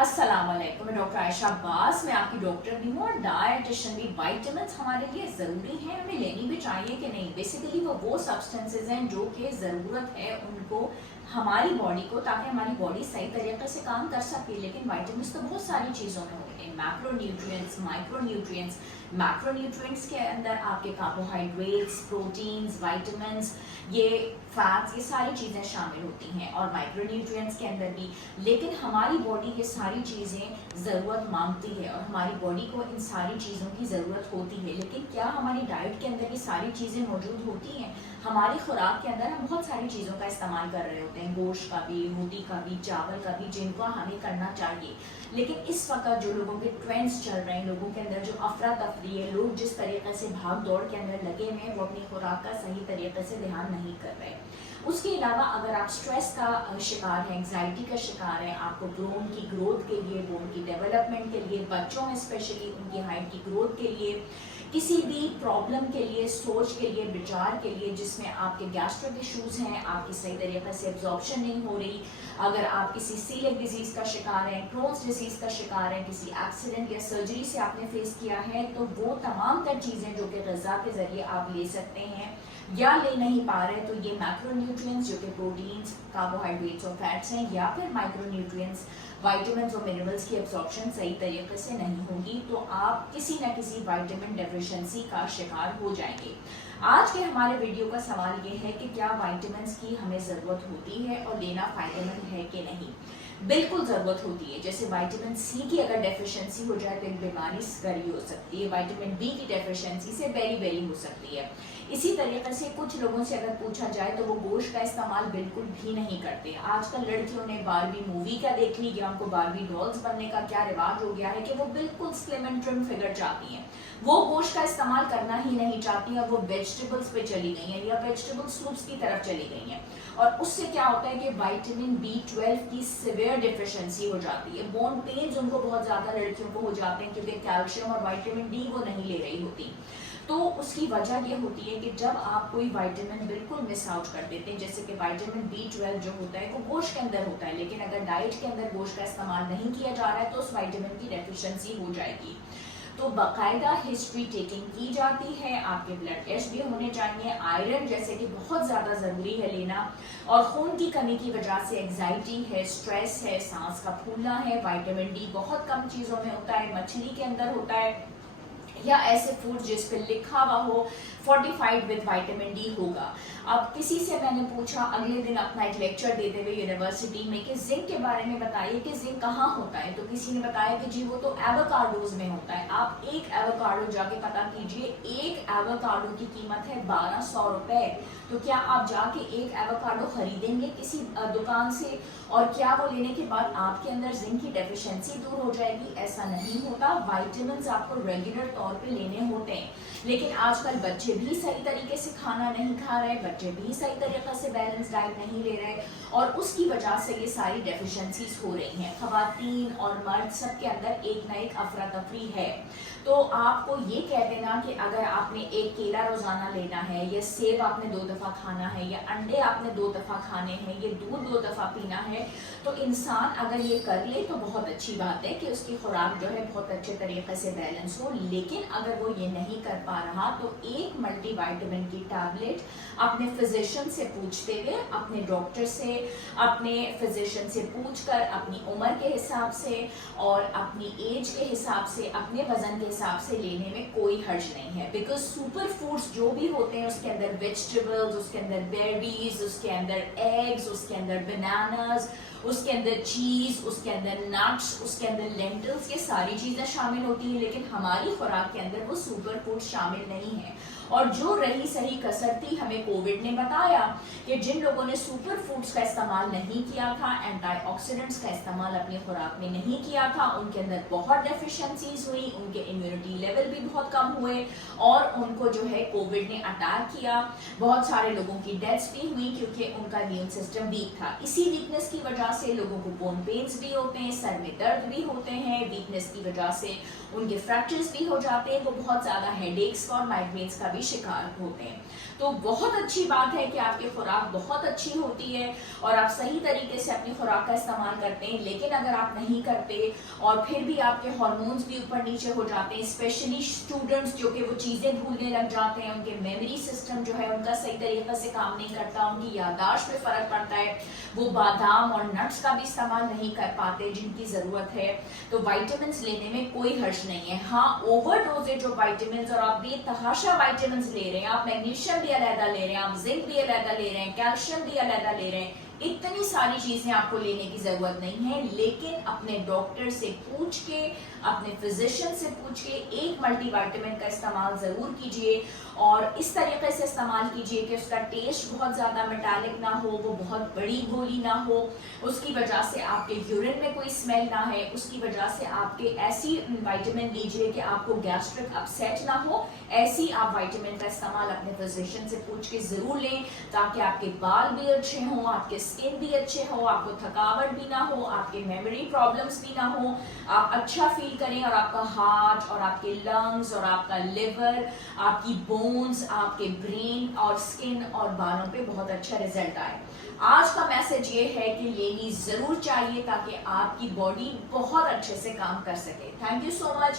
अस्सलाम वालेकुम, मैं डॉक्टर आयशा अब्बास, मैं आपकी डॉक्टर भी हूँ और डायटिशियन भी। विटामिन्स हमारे लिए ज़रूरी हैं, हमें लेनी भी चाहिए कि नहीं। बेसिकली वो सब्सटेंसेस हैं जो कि ज़रूरत है उनको हमारी बॉडी को, ताकि हमारी बॉडी सही तरीके से काम कर सके। लेकिन विटामिन्स तो बहुत सारी चीज़ों में होते हैं, मैक्रोन्यूट्रिएंट्स, माइक्रोन्यूट्रिएंट्स। मैक्रोन्यूट्रिएंट्स के अंदर आपके कार्बोहाइड्रेट्स, प्रोटीन्स, विटामिन्स, ये फैट्स, ये सारी चीज़ें शामिल होती हैं, और माइक्रोन्यूट्रिएंट्स के अंदर भी। लेकिन हमारी बॉडी ये सारी चीज़ें ज़रूरत मांगती है और हमारी बॉडी को इन सारी चीज़ों की ज़रूरत होती है। लेकिन क्या हमारी डाइट के अंदर ये सारी चीज़ें मौजूद होती हैं? हमारी खुराक के अंदर हम बहुत सारी चीज़ों का इस्तेमाल कर रहे होते हैं, गोश्त का भी, रोटी का भी, चावल का भी, जिनको हमें करना चाहिए। लेकिन इस वक्त जो लोगों के ट्रेंड्स चल रहे हैं, लोगों के अंदर जो अफरा तफरी है, लोग जिस तरीके से भाग दौड़ के अंदर लगे हुए हैं, वो अपनी खुराक का सही तरीके से ध्यान नहीं कर रहे। उसके अलावा अगर आप स्ट्रेस का शिकार हैं, एंग्जाइटी का शिकार हैं, आपको बोन की ग्रोथ के लिए, बोन की डेवलपमेंट के लिए, बच्चों में स्पेशली उनकी हाइट की ग्रोथ के लिए, किसी भी प्रॉब्लम के लिए, सोच के लिए, विचार के लिए, जिसमें आपके गैस्ट्रिक इश्यूज हैं, आपकी सही तरीके से एब्जॉर्प्शन नहीं हो रही, अगर आप किसी सीलिक डिजीज़ का शिकार हैं, क्रोन्स डिजीज़ का शिकार हैं, किसी एक्सीडेंट या सर्जरी से आपने फेस किया है, तो वो तमाम तर चीज़ें जो कि ग़िज़ा के ज़रिए आप ले सकते हैं या ले नहीं पा रहे, तो ये मैक्रोन्यूट्रिएंट्स जो कि प्रोटीन्स, कार्बोहाइड्रेट्स और फैट्स हैं, या फिर माइक्रोन्यूट्रिएंट्स, विटामिन्स और मिनरल्स की एब्जॉर्प्शन सही तरीके से नहीं होगी, तो आप किसी न किसी विटामिन डेफिशिएंसी का शिकार हो जाएंगे। आज के हमारे वीडियो का सवाल ये है कि क्या विटामिन्स की हमें ज़रूरत होती है और लेना फ़ायदेमंद है कि नहीं। बिल्कुल ज़रूरत होती है। जैसे विटामिन सी की अगर डेफिशिएंसी हो जाए तो एक बीमारी गरी हो सकती है, विटामिन बी की डेफिशिएंसी से बेरी हो सकती है। इसी तरीके से कुछ लोगों से अगर पूछा जाए तो वो गोश्त का इस्तेमाल बिल्कुल भी नहीं करते। आजकल लड़कियों ने बारबी मूवी का देख ली या उनको बारबी डॉल्स बनने का क्या रिवाज हो गया है कि वो बिल्कुल स्लिम एंड ट्रिम फिगर चाहती हैं, वो गोश्त का इस्तेमाल करना ही नहीं चाहती है, वो वेजिटेबल्स पे चली गई हैं या वेजिटेबल सूप्स की तरफ चली गई हैं। और उससे क्या होता है कि विटामिन B12 की सिवियर डिफिशिएंसी हो जाती है। बोन पेन्स उनको बहुत ज़्यादा लड़कियों को हो जाते हैं क्योंकि कैल्शियम और विटामिन डी वो नहीं ले रही होती। तो उसकी वजह ये होती है कि जब आप कोई विटामिन बिल्कुल मिस आउट कर देते हैं, जैसे कि विटामिन B12 जो होता है वो गोश्त के अंदर होता है, लेकिन अगर डाइट के अंदर गोश्त का इस्तेमाल नहीं किया जा रहा है तो उस विटामिन की डेफिशिएंसी हो जाएगी। तो बाकायदा हिस्ट्री टेकिंग की जाती है, आपके ब्लड टेस्ट भी होने चाहिए, आयरन जैसे कि बहुत ज़्यादा ज़रूरी है लेना, और खून की कमी की वजह से एंग्जाइटी है, स्ट्रेस है, सांस का फूलना है। विटामिन डी बहुत कम चीज़ों में होता है, मछली के अंदर होता है, या ऐसे फूड जिस पे लिखा हुआ हो फोर्टिफाइड विद विटामिन डी होगा। अब किसी से मैंने पूछा अगले दिन अपना एक लेक्चर देते हुए यूनिवर्सिटी में कि जिंक के बारे में बताइए कि जिंक कहाँ होता है, तो किसी ने बताया कि जी वो तो एवोकाडोज में होता है। आप एक एवोकाडो जाके पता कीजिए, एक एवोकाडो की कीमत है 1200 रुपए। तो क्या आप जाके एक एवोकाडो खरीदेंगे किसी दुकान से, और क्या वो लेने के बाद आपके अंदर जिंक की डेफिशिएंसी दूर हो जाएगी? ऐसा नहीं होता। विटामिन्स आपको रेगुलर तौर पे लेने होते हैं, लेकिन आजकल बच्चे भी सही तरीके से खाना नहीं खा रहे, बच्चे भी सही तरीके से बैलेंस डाइट नहीं ले रहे, और उसकी वजह से ये सारी डेफिशिएंसीज हो रही हैं। खवातीन और मर्द सबके अंदर एक ना एक अफरा तफरी है। तो आपको ये कह देना कि अगर आपने एक केला रोजाना लेना है, या सेब आपने 2 दफ़ा खाना है, या अंडे आपने 2 दफ़ा खाने हैं, या दूध 2 दफ़ा पीना है, तो इंसान अगर ये कर ले तो बहुत अच्छी बात है कि उसकी खुराक जो है बहुत अच्छे तरीके से बैलेंस हो। लेकिन अगर वो ये नहीं कर पा रहा तो एक मल्टीविटामिन की टैबलेट अपने फिजिशियन से पूछते हुए, अपने डॉक्टर से, अपने फिजिशियन से पूछकर, अपनी उम्र के हिसाब से और अपनी एज के हिसाब से, अपने वजन के हिसाब से लेने में कोई हर्ज नहीं है। बिकॉज सुपर फूड्स जो भी होते हैं उसके अंदर वेजिटेबल्स, उसके अंदर बेरीज, उसके अंदर एग्स, उसके अंदर बनानास, उसके अंदर चीज, उसके अंदर नट्स, उसके अंदर लेंटिल्स, ये सारी चीजें शामिल होती हैं। लेकिन हमारी खुराक के अंदर वो सुपर फूड शामिल नहीं है। और जो रही सही कसर थी, हमें कोविड ने बताया कि जिन लोगों ने सुपर फूड्स का इस्तेमाल नहीं किया था, एंटीऑक्सीडेंट्स का इस्तेमाल अपनी खुराक में नहीं किया था, उनके अंदर बहुत डेफिशिएंसीज हुई, उनके इम्यूनिटी लेवल भी बहुत कम हुए, और उनको जो है कोविड ने अटैक किया। बहुत सारे लोगों की डेथ्स भी हुई क्योंकि उनका इम्यून सिस्टम वीक था। इसी वीकनेस की वजह वजह से लोगों को बोन पेन्स भी होते हैं, सर में दर्द भी होते हैं, वीकनेस की वजह से उनके फ्रैक्चर्स भी हो जाते हैं, वो बहुत ज़्यादा हेडेक्स और माइग्रेन्स का भी शिकार होते हैं। तो बहुत अच्छी बात है कि आपकी खुराक बहुत अच्छी होती है और आप सही तरीके से अपनी खुराक का इस्तेमाल करते हैं। लेकिन अगर आप नहीं करते और फिर भी आपके हार्मोन्स भी ऊपर नीचे हो जाते हैं, स्पेशली स्टूडेंट्स जो कि वो चीज़ें भूलने लग जाते हैं, उनके मेमोरी सिस्टम जो है उनका सही तरीके से काम नहीं करता, उनकी याददाश्त पे फर्क पड़ता है, वो बादाम और नट्स का भी इस्तेमाल नहीं कर पाते जिनकी ज़रूरत है। तो विटामिन्स लेने में कोई हर्ज नहीं है। हाँ, ओवर डोजेज ऑफ विटामिन्स, और आप बेतहाशा विटामिन्स ले रहे हैं, आप मैग्नीशियम भी अलग ले रहे हैं, आप जिंक भी अलग ले रहे हैं, कैल्शियम भी अलग ले रहे हैं, इतनी सारी चीजें आपको लेने की जरूरत नहीं है। लेकिन अपने डॉक्टर से पूछ के, अपने फिजिशियन से पूछ के एक मल्टीविटामिन का इस्तेमाल जरूर कीजिए और इस तरीके से इस्तेमाल कीजिए कि उसका टेस्ट बहुत ज़्यादा मेटालिक ना हो, वो बहुत बड़ी गोली ना हो, उसकी वजह से आपके यूरिन में कोई स्मेल ना है, उसकी वजह से आपके ऐसी विटामिन लीजिए कि आपको गैस्ट्रिक अपसेट ना हो। ऐसी आप विटामिन का इस्तेमाल अपने फिजिशियन से पूछ के ज़रूर लें ताकि आपके बाल भी अच्छे हों, आपके स्किन भी अच्छे हो, आपको थकावट भी ना हो, आपके मेमोरी प्रॉब्लम्स भी ना हो, आप अच्छा फील करें और आपका हार्ट और आपके लंग्स और आपका लिवर, आपकी बोन्स, आपके ब्रेन और स्किन और बालों पे बहुत अच्छा रिजल्ट आए। आज का मैसेज ये है कि लेनी ज़रूर चाहिए ताकि आपकी बॉडी बहुत अच्छे से काम कर सके। Thank you so much.